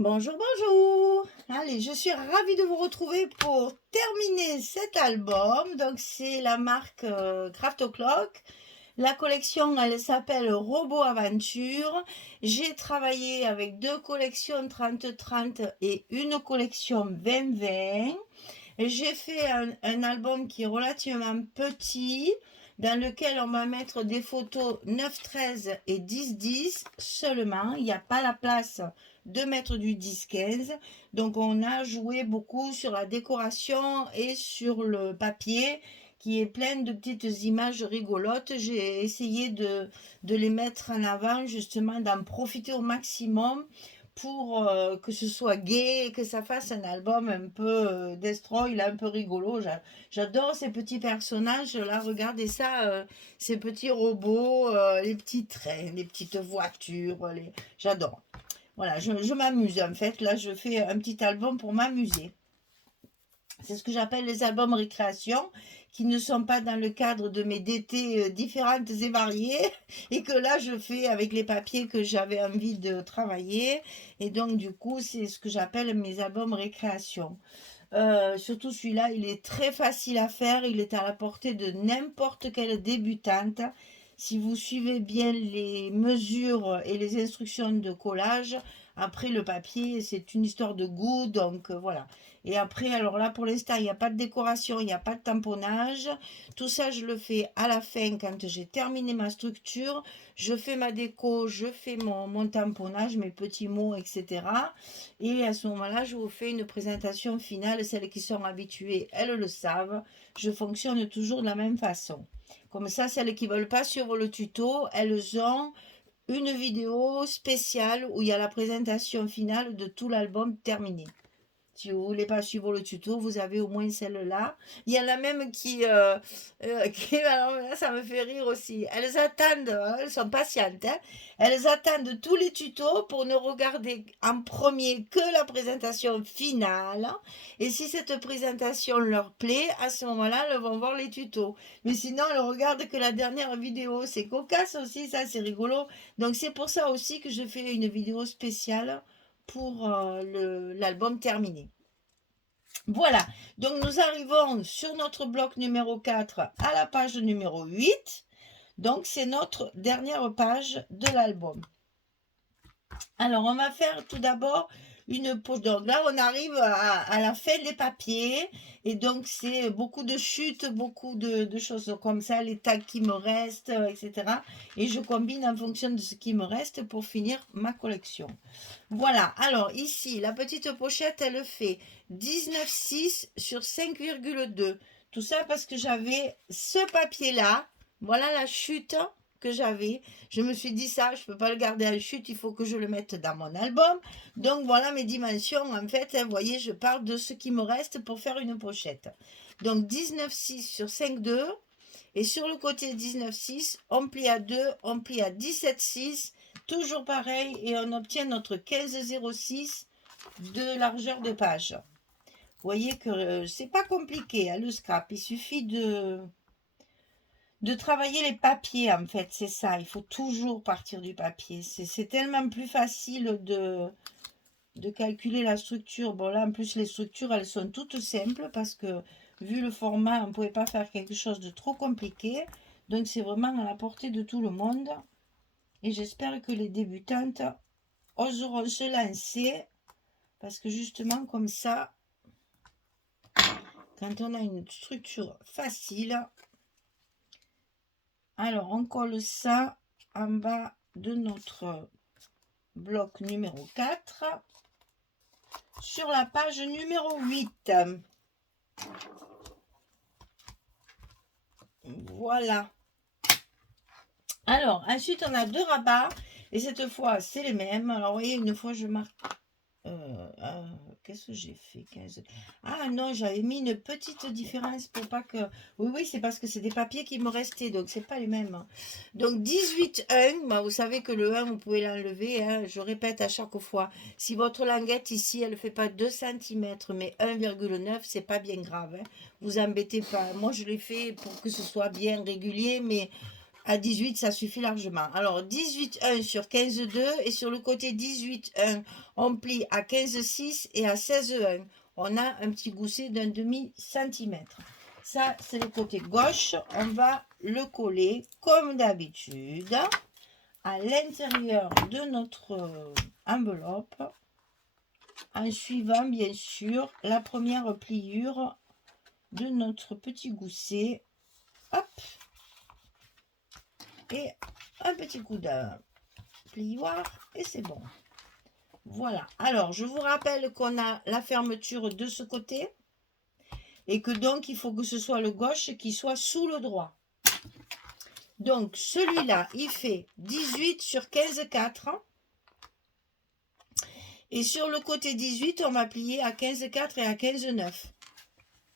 Bonjour, bonjour. Allez, je suis ravie de vous retrouver pour terminer cet album. Donc, c'est la marque Craft O'Clock. La collection, elle s'appelle Robot Aventure. J'ai travaillé avec deux collections 30-30 et une collection 20-20. J'ai fait un album qui est relativement petit, dans lequel on va mettre des photos 9-13 et 10-10 seulement. Il n'y a pas la place de mettre du 10-15. Donc on a joué beaucoup sur la décoration et sur le papier qui est plein de petites images rigolotes. J'ai essayé de les mettre en avant, justement, d'en profiter au maximum pour que ce soit gai et que ça fasse un album un peu destroy, là, un peu rigolo. J'adore ces petits personnages, là, regardez ça, ces petits robots, les petits trains, les petites voitures, j'adore. Voilà, je m'amuse en fait, là je fais un petit album pour m'amuser. C'est ce que j'appelle les albums récréation, qui ne sont pas dans le cadre de mes DT différentes et variées, et que là je fais avec les papiers que j'avais envie de travailler. Et donc du coup, c'est ce que j'appelle mes albums récréation. Surtout celui-là, il est très facile à faire, il est à la portée de n'importe quelle débutante. Si vous suivez bien les mesures et les instructions de collage, après le papier, c'est une histoire de goût, donc voilà. Et après, alors là, pour l'instant, il n'y a pas de décoration, il n'y a pas de tamponnage. Tout ça, je le fais à la fin, quand j'ai terminé ma structure. Je fais ma déco, je fais mon tamponnage, mes petits mots, etc. Et à ce moment-là, je vous fais une présentation finale. Celles qui sont habituées, elles le savent. Je fonctionne toujours de la même façon. Comme ça, celles qui ne veulent pas suivre le tuto, elles ont une vidéo spéciale où il y a la présentation finale de tout l'album terminé. Si vous ne voulez pas suivre le tuto, vous avez au moins celle-là. Il y en a même alors là, ça me fait rire aussi. Elles attendent, hein, elles sont patientes, hein. Elles attendent tous les tutos pour ne regarder en premier que la présentation finale. Et si cette présentation leur plaît, à ce moment-là, elles vont voir les tutos. Mais sinon, elles regardent que la dernière vidéo. C'est cocasse aussi, ça, c'est rigolo. Donc c'est pour ça aussi que je fais une vidéo spéciale pour l'album terminé. Voilà, donc nous arrivons sur notre bloc numéro 4 à la page numéro 8. Donc c'est notre dernière page de l'album. Alors on va faire tout d'abord une pause. Donc là on arrive à la fin des papiers et donc c'est beaucoup de chutes, beaucoup de choses comme ça, les tags qui me restent, etc. Et je combine en fonction de ce qui me reste pour finir ma collection. Voilà, alors ici, la petite pochette, elle fait 19,6 sur 5,2. Tout ça parce que j'avais ce papier-là. Voilà la chute que j'avais. Je me suis dit ça, je ne peux pas le garder en chute, il faut que je le mette dans mon album. Donc voilà mes dimensions. En fait, vous voyez, je parle de ce qui me reste pour faire une pochette. Donc 19,6 sur 5,2. Et sur le côté 19,6, on plie à 2, on plie à 17,6. Toujours pareil, et on obtient notre 15,06 de largeur de page. Vous voyez que c'est pas compliqué, hein, le scrap. Il suffit de travailler les papiers, en fait, c'est ça. Il faut toujours partir du papier. C'est tellement plus facile de calculer la structure. Bon, là, en plus, les structures, elles sont toutes simples parce que, vu le format, on ne pouvait pas faire quelque chose de trop compliqué. Donc, c'est vraiment à la portée de tout le monde. Et j'espère que les débutantes oseront se lancer parce que justement comme ça, quand on a une structure facile, alors on colle ça en bas de notre bloc numéro 4 sur la page numéro 8. Voilà. Alors ensuite on a deux rabats et cette fois c'est les mêmes. Alors vous voyez, une fois je marque qu'est-ce que j'ai fait 15... Ah non, j'avais mis une petite différence pour pas que... Oui, c'est parce que c'est des papiers qui me restaient, donc c'est pas les mêmes. Donc 18,1, bah, vous savez que le 1, vous pouvez l'enlever, hein, je répète à chaque fois. Si votre languette ici, elle ne fait pas 2 cm, mais 1,9, c'est pas bien grave. Hein. Vous embêtez pas. Moi, je l'ai fait pour que ce soit bien régulier, mais À 18, ça suffit largement. Alors, 18,1 sur 15,2 et sur le côté 18,1, on plie à 15,6 et à 16,1. On a un petit gousset d'un demi-centimètre. Ça, c'est le côté gauche. On va le coller comme d'habitude à l'intérieur de notre enveloppe en suivant bien sûr la première pliure de notre petit gousset. Hop, et un petit coup de plioir et c'est bon. Voilà, alors je vous rappelle qu'on a la fermeture de ce côté et que donc il faut que ce soit le gauche qui soit sous le droit. Donc celui-là il fait 18 sur 15,4 et sur le côté 18 on va plier à 15,4 et à 15,9.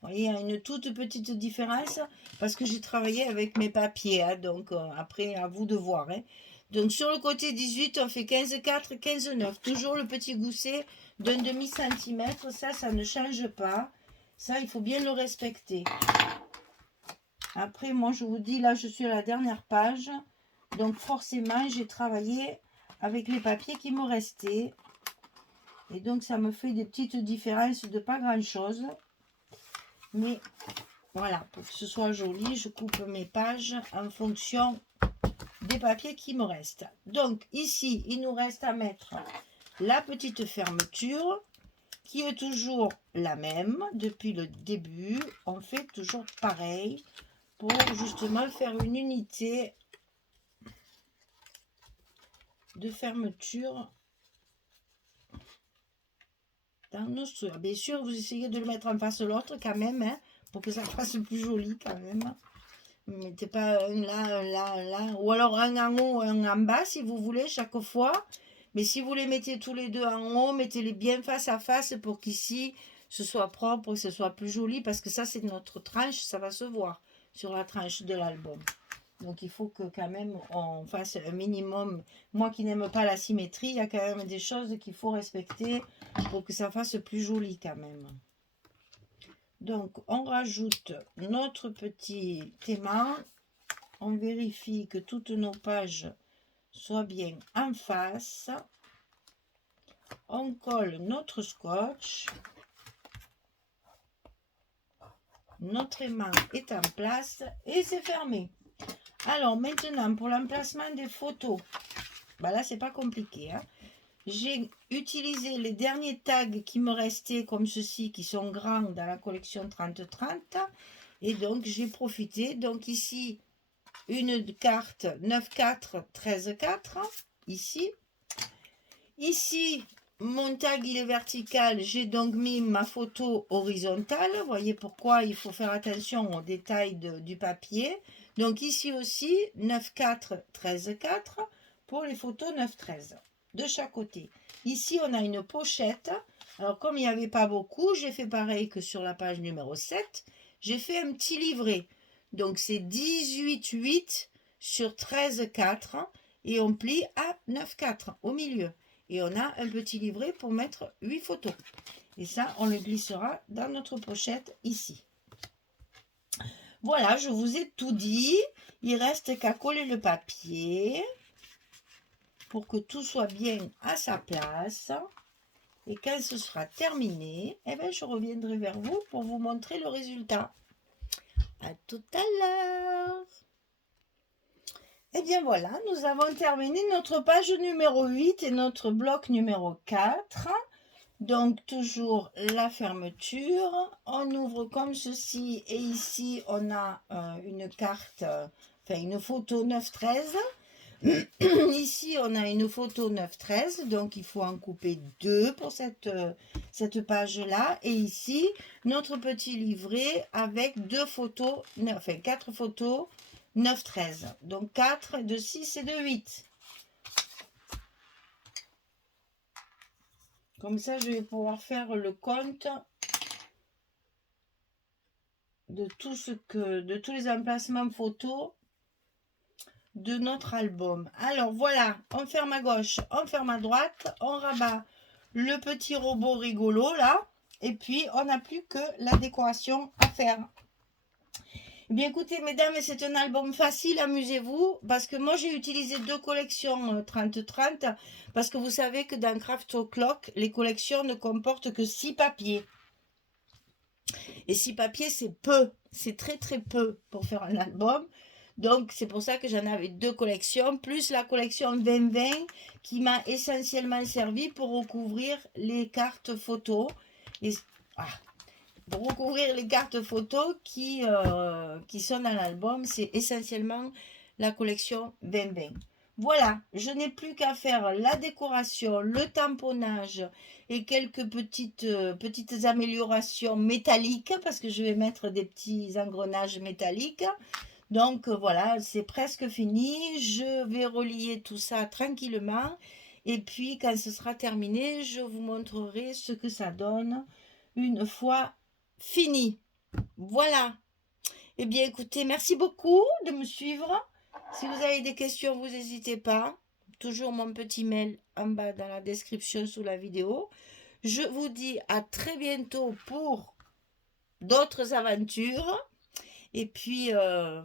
Vous voyez, il y a une toute petite différence parce que j'ai travaillé avec mes papiers, hein, donc après à vous de voir. Hein. Donc sur le côté 18, on fait 15,4, 15,9. Toujours le petit gousset d'un demi-centimètre, ça ne change pas. Ça, il faut bien le respecter. Après, moi, je vous dis, là, je suis à la dernière page. Donc forcément, j'ai travaillé avec les papiers qui me restaient. Et donc, ça me fait des petites différences de pas grand-chose. Mais voilà, pour que ce soit joli, je coupe mes pages en fonction des papiers qui me restent. Donc ici, il nous reste à mettre la petite fermeture qui est toujours la même depuis le début. On fait toujours pareil pour justement faire une unité de fermeture dans nos soeurs. Bien sûr, vous essayez de le mettre en face de l'autre quand même, hein, pour que ça fasse plus joli quand même. Ne mettez pas un là, un là, un là. Ou alors un en haut, un en bas si vous voulez chaque fois. Mais si vous les mettez tous les deux en haut, mettez-les bien face à face pour qu'ici, ce soit propre, que ce soit plus joli. Parce que ça, c'est notre tranche, ça va se voir sur la tranche de l'album. Donc il faut que quand même on fasse un minimum. Moi qui n'aime pas la symétrie, il y a quand même des choses qu'il faut respecter pour que ça fasse plus joli quand même. Donc on rajoute notre petit aimant. On vérifie que toutes nos pages soient bien en face. On colle notre scotch. Notre aimant est en place et c'est fermé. Alors maintenant pour l'emplacement des photos, ben là c'est pas compliqué. Hein. J'ai utilisé les derniers tags qui me restaient comme ceci, qui sont grands dans la collection 30-30. Et donc j'ai profité. Donc ici une carte 9,4, 13,4. Ici. Ici mon tag il est vertical. J'ai donc mis ma photo horizontale. Vous voyez pourquoi il faut faire attention aux détails du papier. Donc ici aussi 9,4, 13,4 pour les photos 9,13 de chaque côté. Ici on a une pochette. Alors comme il n'y avait pas beaucoup, j'ai fait pareil que sur la page numéro 7. J'ai fait un petit livret. Donc c'est 18,8 sur 13,4 et on plie à 9,4 au milieu. Et on a un petit livret pour mettre 8 photos. Et ça, on le glissera dans notre pochette ici. Voilà, je vous ai tout dit. Il reste qu'à coller le papier pour que tout soit bien à sa place. Et quand ce sera terminé, eh bien, je reviendrai vers vous pour vous montrer le résultat. À tout à l'heure. Et bien voilà, nous avons terminé notre page numéro 8 et notre bloc numéro 4. Donc toujours la fermeture, on ouvre comme ceci et ici on a une carte, enfin une photo 9,13. Ici on a une photo 9,13, donc il faut en couper 2 pour cette page là. Et ici notre petit livret avec 2 photos, enfin 4 photos 9,13. Donc 4 de 6 et de 8. Comme ça, je vais pouvoir faire le compte de tout de tous les emplacements photos de notre album. Alors voilà, on ferme à gauche, on ferme à droite, on rabat le petit robot rigolo là, et puis on n'a plus que la décoration à faire. Eh bien, écoutez, mesdames, c'est un album facile, amusez-vous, parce que moi, j'ai utilisé 2 collections 30-30, parce que vous savez que dans Craft O'Clock, les collections ne comportent que 6 papiers. Et 6 papiers, c'est peu, c'est très très peu pour faire un album. Donc, c'est pour ça que j'en avais 2 collections, plus la collection 2020 qui m'a essentiellement servi pour recouvrir les cartes photos. Et, ah, pour recouvrir les cartes photos qui sont dans l'album, c'est essentiellement la collection 2020. Voilà, je n'ai plus qu'à faire la décoration, le tamponnage et quelques petites améliorations métalliques parce que je vais mettre des petits engrenages métalliques. Donc voilà, c'est presque fini. Je vais relier tout ça tranquillement et puis quand ce sera terminé, je vous montrerai ce que ça donne une fois fini. Voilà. Eh bien, écoutez, merci beaucoup de me suivre. Si vous avez des questions, vous n'hésitez pas. Toujours mon petit mail en bas dans la description sous la vidéo. Je vous dis à très bientôt pour d'autres aventures. Et puis,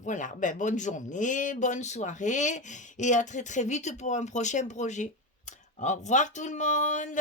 voilà. Ben, bonne journée, bonne soirée et à très très vite pour un prochain projet. Au revoir tout le monde.